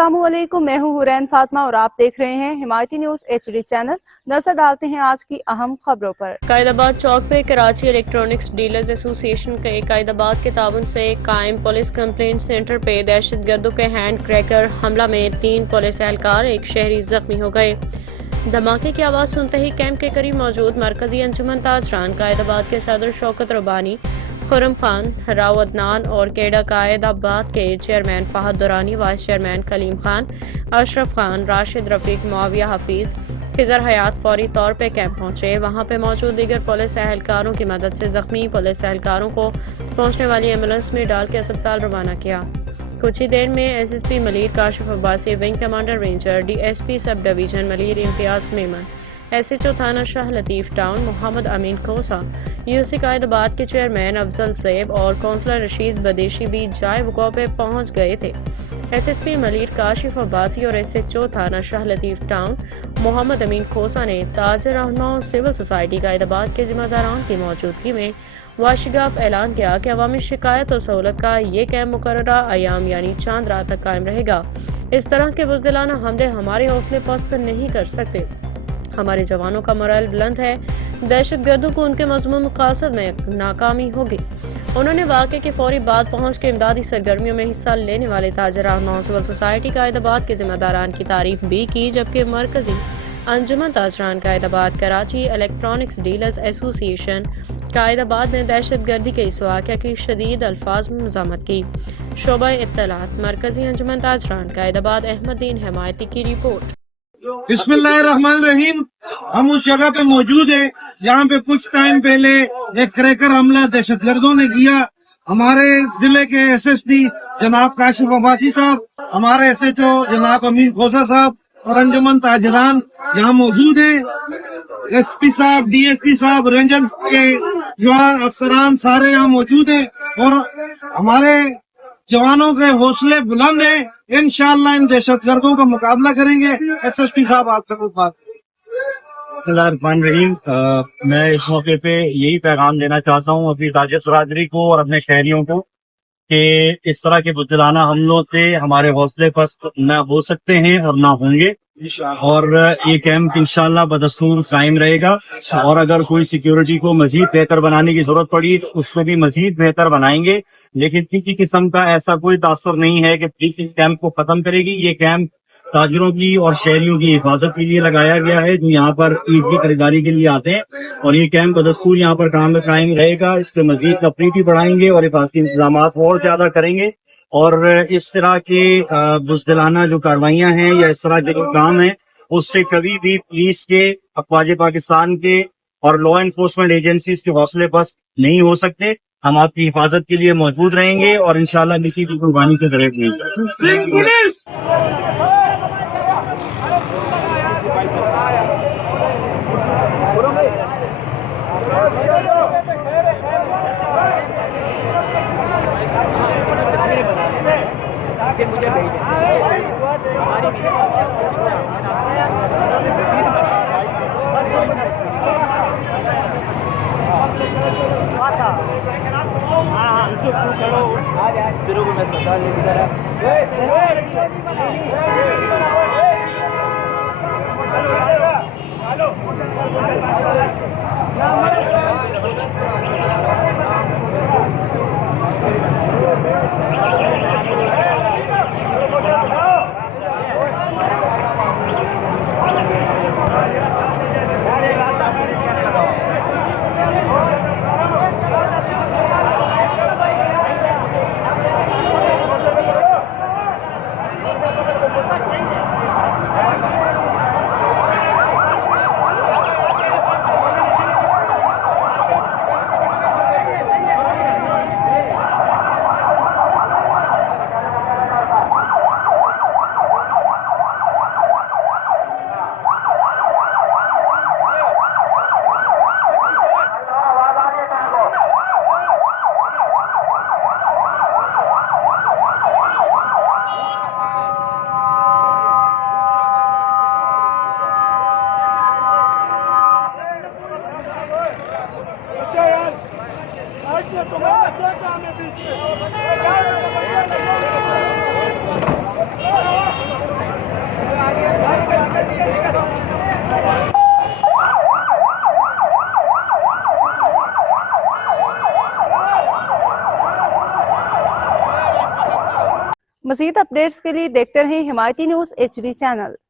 अस्सलामुअलैकुम, मैं हूँ हुरैन फातिमा और आप देख रहे हैं हिमायती न्यूज़ HD चैनल। नजर डालते हैं आज की अहम खबरों पर। कायदाबाद चौक पे कराची इलेक्ट्रॉनिक्स डीलर्स एसोसिएशन के कायदाबाद के ताबन से कायम पुलिस कंप्लेंट सेंटर पे दहशतगर्दों के हैंड क्रैकर हमला में 3 पुलिस एहलकार एक शहरी जख्मी हो गए। धमाके की आवाज सुनते ही कैंप के करीब मौजूद मरकजी अंजुमन ताजरान कायदाबाद के सदर शौकत रबानी, खुर्रम खान, राव अदनान और केडा कायदाबाद के chairman Fahad Durrani, vice chairman Kaleem Khan, Ashraf Khan, Rashid Rafiq, Muawiya Hafeez, Khizar Hayat फौरी तौर पे कैंप पहुंचे। वहां पे मौजूद दीगर पुलिस एहलकारों की मदद से जख्मी पुलिस एहलकारों को पहुंचने वाली एम्बुलेंस में डाल के अस्पताल रवाना किया। कुछ ही देर में SSP Malir Kashif Abbasi, wing commander ranger DSP sub division Malir Imtiaz Memon, SHO थाना शाह लतीफ टाउन मोहम्मद अमीन खोसा, यूसी कायदाबाद के चेयरमैन अफजल सेब और कौंसलर रशीद बदेशी भी जाए वक़ा पे पहुंच गए थे। एसएसपी मलीर काशिफ अब्बासी और एसएचओ थाना शाह लतीफ टाउन मोहम्मद अमीन खोसा ने ताजर रहनुमा सिविल सोसाइटी कायदाबाद के जिम्मेदारान की मौजूदगी में वाशिगाफ ऐलान किया कि अवामी शिकायत और सहूलत का ये कैंप मुकर्ररा अयाम यानी चांद रात तक कायम रहेगा। इस तरह के बुज़दिलाना हमले हमारे हौसले पस्त नहीं कर सकते। हमारे जवानों का मोरल बुलंद है, दहशतगर्दों को उनके मज़मूम मक़ासद में नाकामी होगी। उन्होंने वाक़े के फौरी बाद पहुंच के इमदादी सरगर्मियों में हिस्सा लेने वाले ताजर रहनुमा सिविल सोसाइटी कायदाबाद के जिम्मेदारान की तारीफ भी की, जबकि मरकजी अंजुमन ताजरान Qaidabad Karachi electronics dealers association Qaidabad ने दहशतगर्दी के इस वाक़े की शदीद अल्फाज में मज़ामत की। शोबा इत्तलात मरकजी अंजुमन ताजरान कायदाबाद अहमदीन हिमायती की रिपोर्ट। बिस्मिल्लाहिर्रहमानिर्रहीम। हम उस जगह पे मौजूद हैं जहाँ पे कुछ टाइम पहले एक क्रैकर हमला दहशतगर्दों ने किया। हमारे जिले के एसएसपी जनाब काशिफ अब्बासी साहब, हमारे एसएचओ जनाब अमीन खोसा साहब और अंजुमन ताजरान यहाँ मौजूद हैं। एसपी साहब, डीएसपी साहब, रेंजर के जवान अफसरान सारे यहाँ मौजूद हैं और हमारे जवानों के हौसले बुलंद हैं। इंशाअल्लाह इन दहशतगर्दों का मुकाबला करेंगे। एसएसपी साहब आपसे कुछ बात। रहीम, मैं इस मौके पे यही पैगाम देना चाहता हूँ अपनी ताजिर बरादरी को और अपने शहरियों को कि इस तरह के बुज़दिलाना हमलों से हमारे हौसले पस्त न हो सकते हैं और न होंगे और ये कैंप इंशाअल्लाह बदस्तूर कायम रहेगा। और अगर कोई सिक्योरिटी को मजीद बेहतर बनाने की जरूरत पड़ी तो उसको भी मजीद बेहतर बनाएंगे, लेकिन किसी किस्म का ऐसा कोई तासर नहीं है कि पुलिस इस कैंप को खत्म करेगी। ये कैंप ताजरों की और शहरियों की हिफाजत के लिए लगाया गया है जो यहाँ पर ईद की खरीदारी के लिए आते हैं और ये कैंप बदस्तूर यहाँ पर कायम रहेगा। इसके मजीद तफरीती बढ़ाएंगे और हिफाजती इंतजाम और ज्यादा करेंगे और इस तरह के बुज़दिलाना जो कार्रवाइयाँ हैं या इस तरह के जो काम है उससे कभी भी पुलिस के, अफवाज पाकिस्तान के और लॉ एनफोर्समेंट एजेंसीज के हौसले पस्त नहीं हो सकते। हम आपकी हिफाजत के लिए मौजूद रहेंगे और इंशाअल्लाह किसी की कुर्बानी से दरेक नहीं। مزید اپڈیٹس کے لیے دیکھتے رہیں حمایتی نیوز HD چینل.